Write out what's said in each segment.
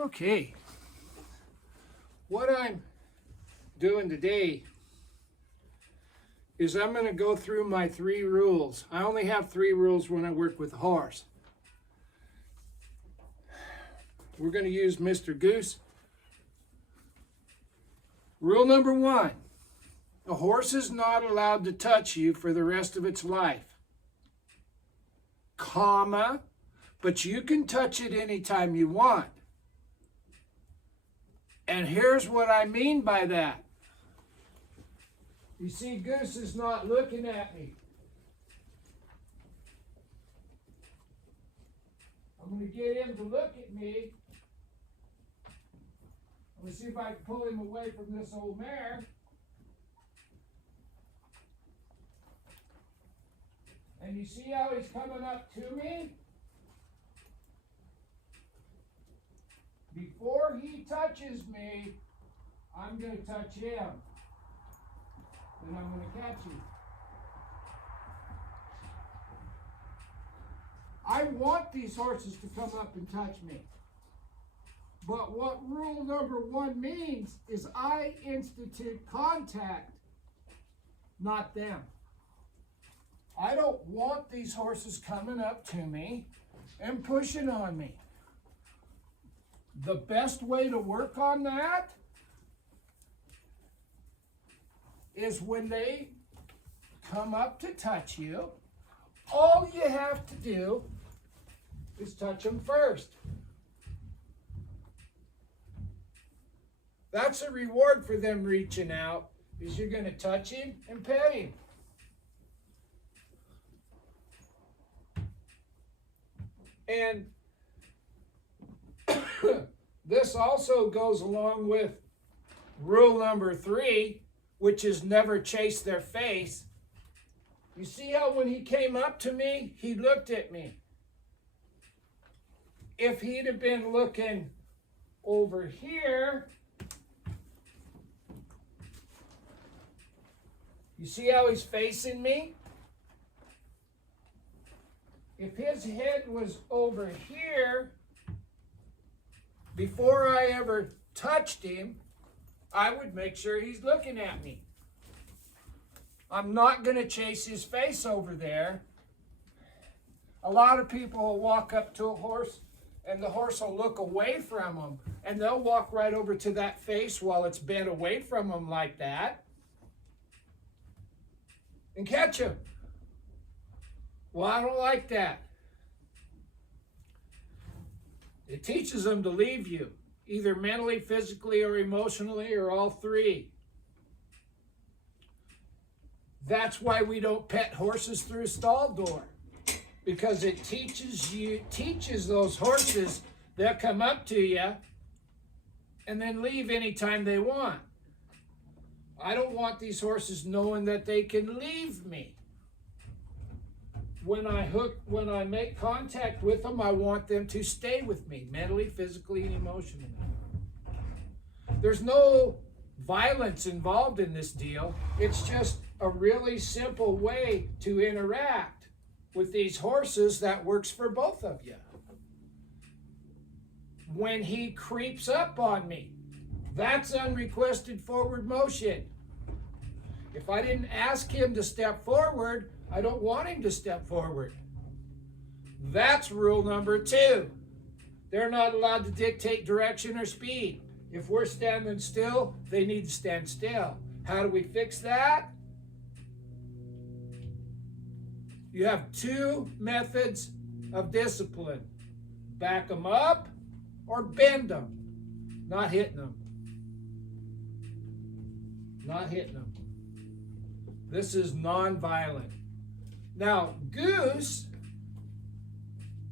Okay, what I'm doing today is I'm going to go through my 3 rules. I only have 3 rules when I work with a horse. We're going to use Mr. Goose. Rule number 1, a horse is not allowed to touch you for the rest of its life. Comma, but you can touch it anytime you want. And here's what I mean by that. You see, Goose is not looking at me. I'm going to get him to look at me. I'm going to see if I can pull him away from this old mare. And you see how he's coming up to me? Before he touches me, I'm going to touch him. Then I'm going to catch him. I want these horses to come up and touch me. But what rule number 1 means is I institute contact, not them. I don't want these horses coming up to me and pushing on me. The best way to work on that is when they come up to touch you, all you have to do is touch them first. That's a reward for them reaching out, is you're going to touch him and pet him. And this also goes along with rule number 3, which is never chase their face. You see how when he came up to me, he looked at me. If he'd have been looking over here, you see how he's facing me? If his head was over here, before I ever touched him, I would make sure he's looking at me. I'm not going to chase his face over there. A lot of people will walk up to a horse and the horse will look away from them, and they'll walk right over to that face while it's bent away from them like that and catch him. Well, I don't like that. It teaches them to leave you, either mentally, physically, or emotionally, or all 3. That's why we don't pet horses through a stall door, because it teaches those horses they'll come up to you and then leave anytime they want. I don't want these horses knowing that they can leave me. When I make contact with them, I want them to stay with me, mentally, physically, and emotionally. There's no violence involved in this deal. It's just a really simple way to interact with these horses that works for both of you. When he creeps up on me, that's unrequested forward motion. If I didn't ask him to step forward, I don't want him to step forward. That's rule number 2. They're not allowed to dictate direction or speed. If we're standing still, they need to stand still. How do we fix that? You have 2 methods of discipline. Back them up or bend them. Not hitting them. Not hitting them. This is non-violent. Now, Goose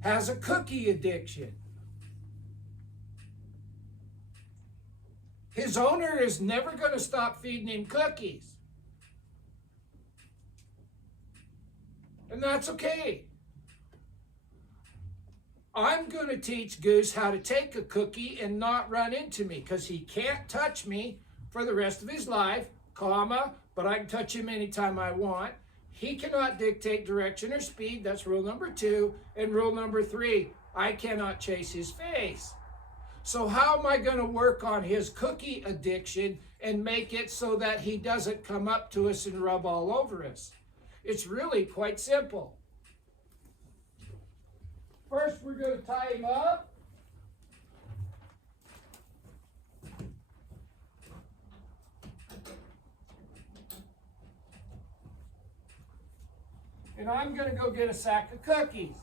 has a cookie addiction. His owner is never going to stop feeding him cookies. And that's okay. I'm going to teach Goose how to take a cookie and not run into me, because he can't touch me for the rest of his life, comma, but I can touch him anytime I want. He cannot dictate direction or speed. That's rule number 2. And rule number 3, I cannot chase his face. So how am I going to work on his cookie addiction and make it so that he doesn't come up to us and rub all over us? It's really quite simple. First, we're going to tie him up. And I'm going to go get a sack of cookies.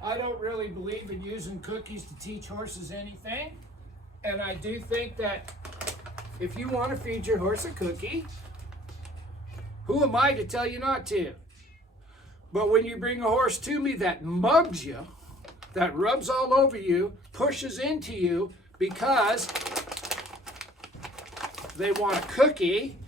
I don't really believe in using cookies to teach horses anything. And I do think that if you want to feed your horse a cookie, who am I to tell you not to? But when you bring a horse to me that mugs you, that rubs all over you, pushes into you because they want a cookie,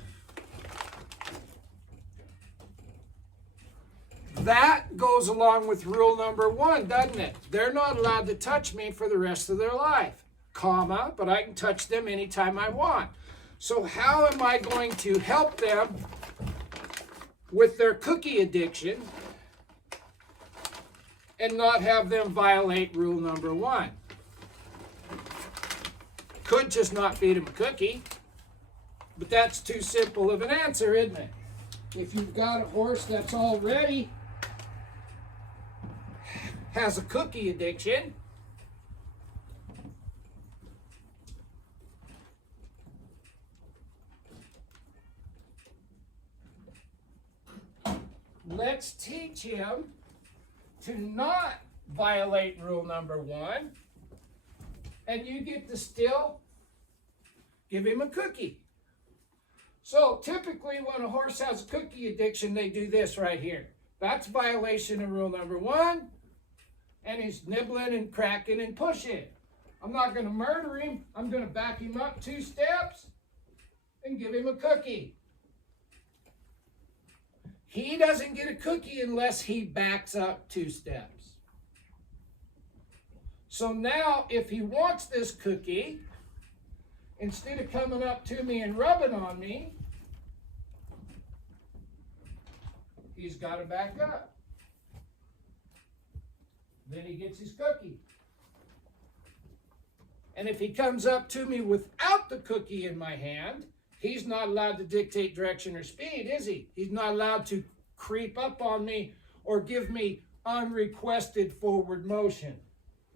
that goes along with rule number 1, doesn't it? They're not allowed to touch me for the rest of their life, comma, but I can touch them anytime I want. So how am I going to help them with their cookie addiction and not have them violate rule number 1? Could just not feed them a cookie, but that's too simple of an answer, isn't it? If you've got a horse that's already has a cookie addiction, let's teach him to not violate rule number 1, and you get to still give him a cookie. So typically when a horse has a cookie addiction, they do this right here. That's violation of rule number 1. And he's nibbling and cracking and pushing. I'm not going to murder him. I'm going to back him up 2 steps and give him a cookie. He doesn't get a cookie unless he backs up 2 steps. So now if he wants this cookie, instead of coming up to me and rubbing on me, he's got to back up. Then he gets his cookie. And if he comes up to me without the cookie in my hand, he's not allowed to dictate direction or speed, is he? He's not allowed to creep up on me or give me unrequested forward motion.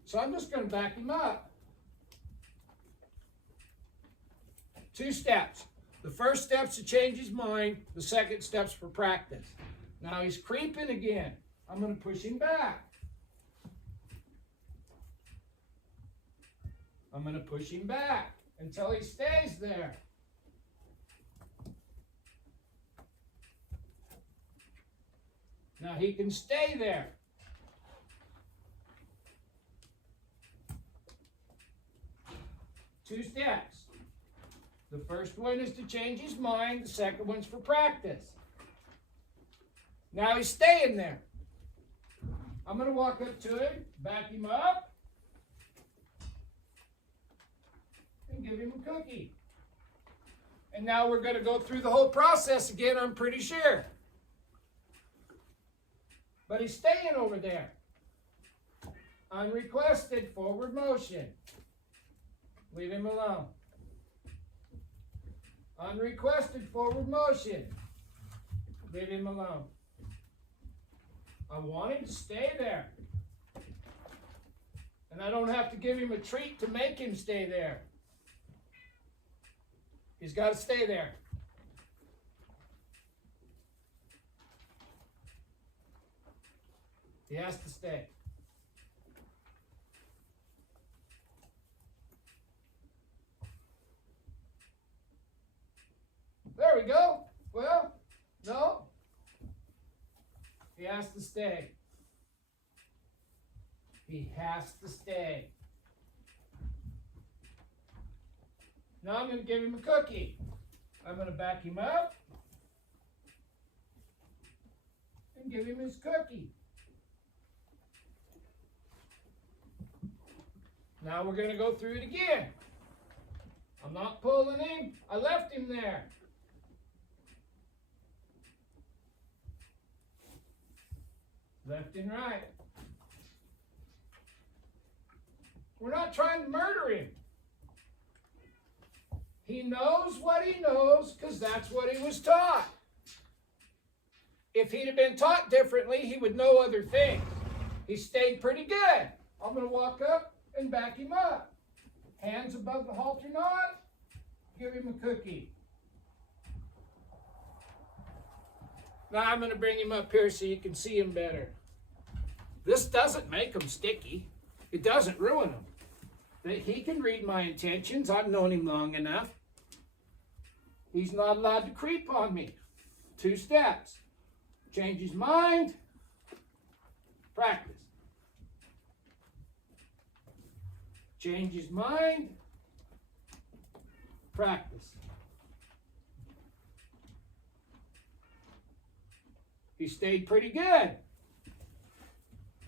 So I'm just going to back him up. 2 steps. The first step's to change his mind. The second step's for practice. Now he's creeping again. I'm going to push him back. I'm going to push him back until he stays there. Now he can stay there. Two steps. The first one is to change his mind. The second one's for practice. Now he's staying there. I'm going to walk up to him, back him up, and give him a cookie. And now we're going to go through the whole process again, I'm pretty sure. But he's staying over there. Unrequested forward motion. Leave him alone. Unrequested forward motion. Leave him alone. I want him to stay there. And I don't have to give him a treat to make him stay there. He's got to stay there. He has to stay. There we go. Well, no. He has to stay. He has to stay. Now I'm going to give him a cookie. I'm going to back him up and give him his cookie. Now we're going to go through it again. I'm not pulling him. I left him there. Left and right. We're not trying to murder him. He knows what he knows because that's what he was taught. If he'd have been taught differently, he would know other things. He stayed pretty good. I'm going to walk up and back him up. Hands above the halter knot. Give him a cookie. Now I'm going to bring him up here so you can see him better. This doesn't make him sticky. It doesn't ruin him. He can read my intentions. I've known him long enough. He's not allowed to creep on me. 2 steps. Change his mind. Practice. Change his mind. Practice. He stayed pretty good.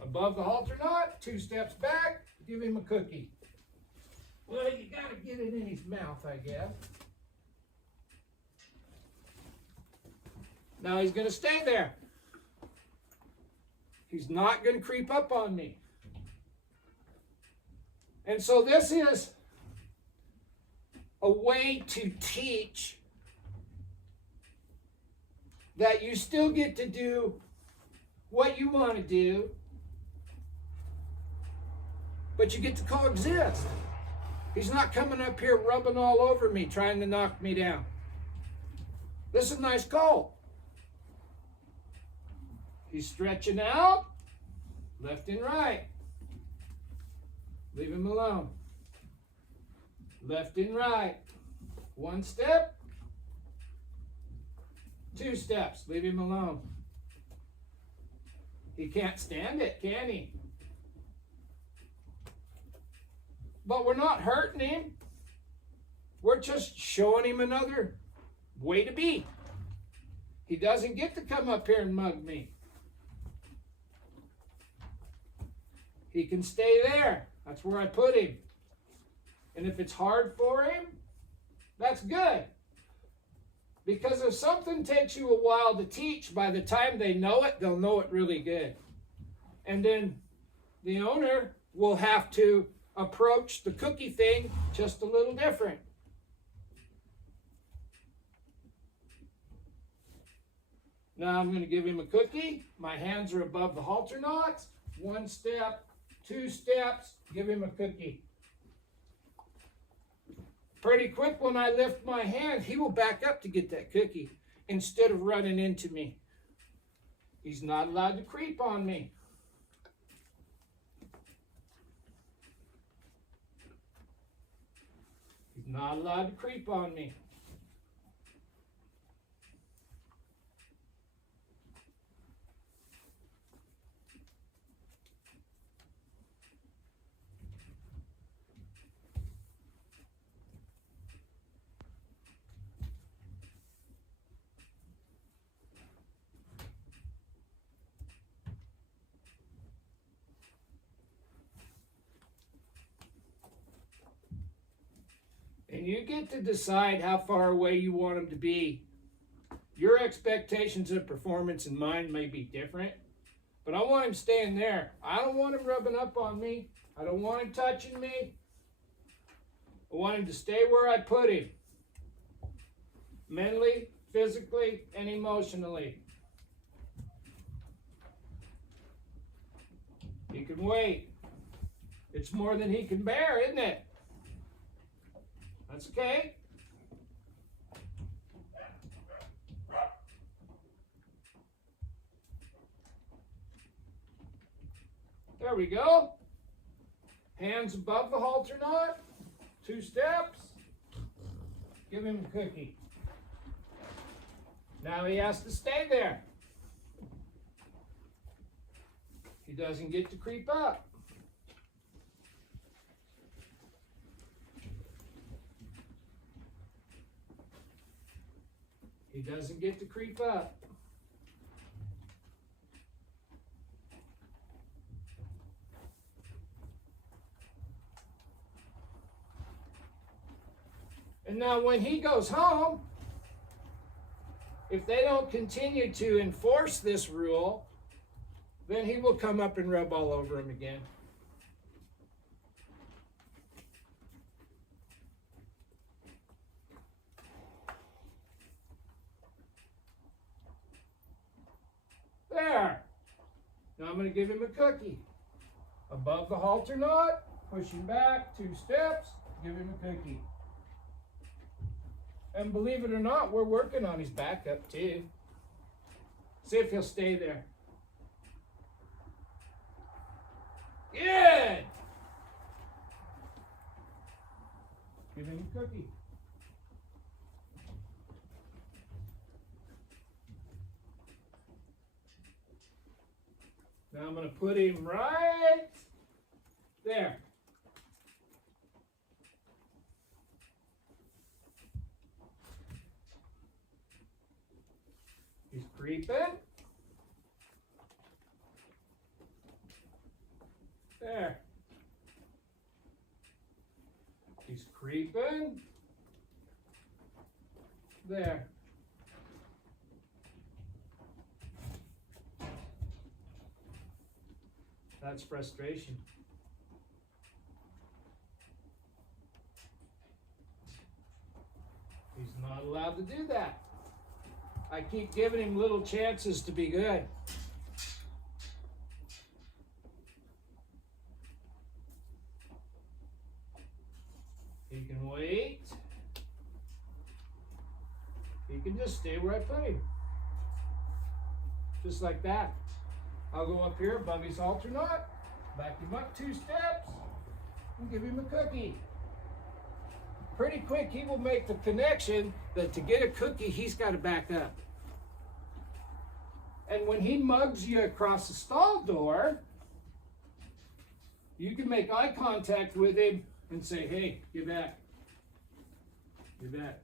Above the halter knot, 2 steps back, give him a cookie. Well, you got to get it in his mouth, I guess. Now he's going to stay there. He's not going to creep up on me. And so this is a way to teach that you still get to do what you want to do, but you get to coexist. He's not coming up here rubbing all over me, trying to knock me down. This is a nice colt. He's stretching out, left and right. Leave him alone. Left and right. 1 step, 2 steps. Leave him alone. He can't stand it, can he? But we're not hurting him. We're just showing him another way to be. He doesn't get to come up here and mug me. He can stay there. That's where I put him. And if it's hard for him, that's good. Because if something takes you a while to teach, by the time they know it, they'll know it really good. And then the owner will have to approach the cookie thing just a little different. Now I'm going to give him a cookie. My hands are above the halter knots. 1 step, 2 steps, give him a cookie. Pretty quick when I lift my hand, he will back up to get that cookie instead of running into me. He's not allowed to creep on me. He's not allowed to creep on me. And you get to decide how far away you want him to be. Your expectations of performance and mine may be different, but I want him staying there. I don't want him rubbing up on me. I don't want him touching me. I want him to stay where I put him. Mentally, physically, and emotionally. He can wait. It's more than he can bear, isn't it? That's okay. There we go. Hands above the halter knot. 2 steps. Give him a cookie. Now he has to stay there. He doesn't get to creep up. He doesn't get to creep up. And now when he goes home, if they don't continue to enforce this rule, then he will come up and rub all over him again. There. Now I'm going to give him a cookie. Above the halter knot, push him back 2 steps, give him a cookie. And believe it or not, we're working on his backup too. See if he'll stay there. Good. Give him a cookie. Now I'm going to put him right there. He's creeping. There. He's creeping. There. That's frustration. He's not allowed to do that. I keep giving him little chances to be good. He can wait. He can just stay where I put him. Just like that. I'll go up here above his halter knot, back him up 2 steps, and give him a cookie. Pretty quick, he will make the connection that to get a cookie, he's got to back up. And when he mugs you across the stall door, you can make eye contact with him and say, hey, get back. Get back.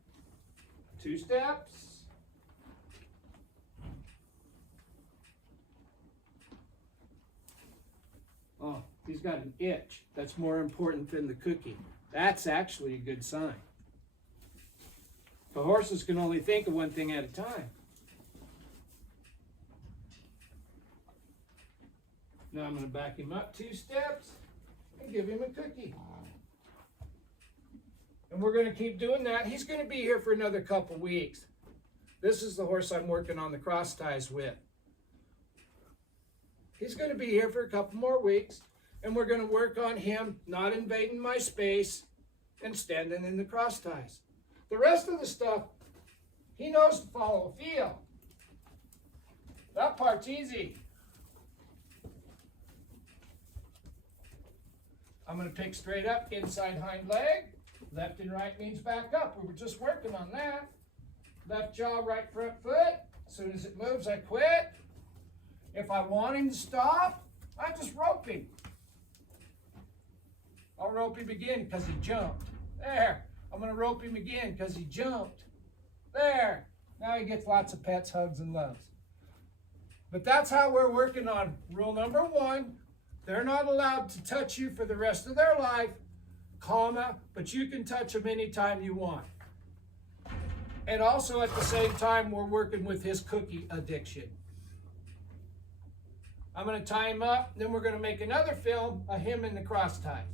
2 steps. Oh, he's got an itch. That's more important than the cookie. That's actually a good sign. The horses can only think of one thing at a time. Now I'm going to back him up 2 steps and give him a cookie. And we're going to keep doing that. He's going to be here for another couple weeks. This is the horse I'm working on the cross ties with. He's going to be here for a couple more weeks, and we're going to work on him not invading my space and standing in the cross ties. The rest of the stuff, he knows to follow a feel. That part's easy. I'm going to pick straight up, inside hind leg. Left and right means back up. We were just working on that. Left jaw, right front foot. As soon as it moves, I quit. If I want him to stop, I just rope him. I'll rope him again because he jumped. There. I'm going to rope him again because he jumped. There. Now he gets lots of pets, hugs, and loves. But that's how we're working on rule number 1. They're not allowed to touch you for the rest of their life, comma, but you can touch them anytime you want. And also at the same time, we're working with his cookie addiction. I'm going to tie him up, then we're going to make another film of him in the cross ties.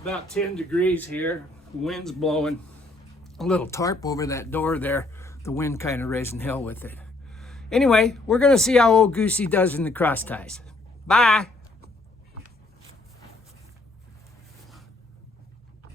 About 10 degrees here, wind's blowing. A little tarp over that door there, the wind kind of raising hell with it. Anyway, we're going to see how old Goosey does in the cross ties. Bye.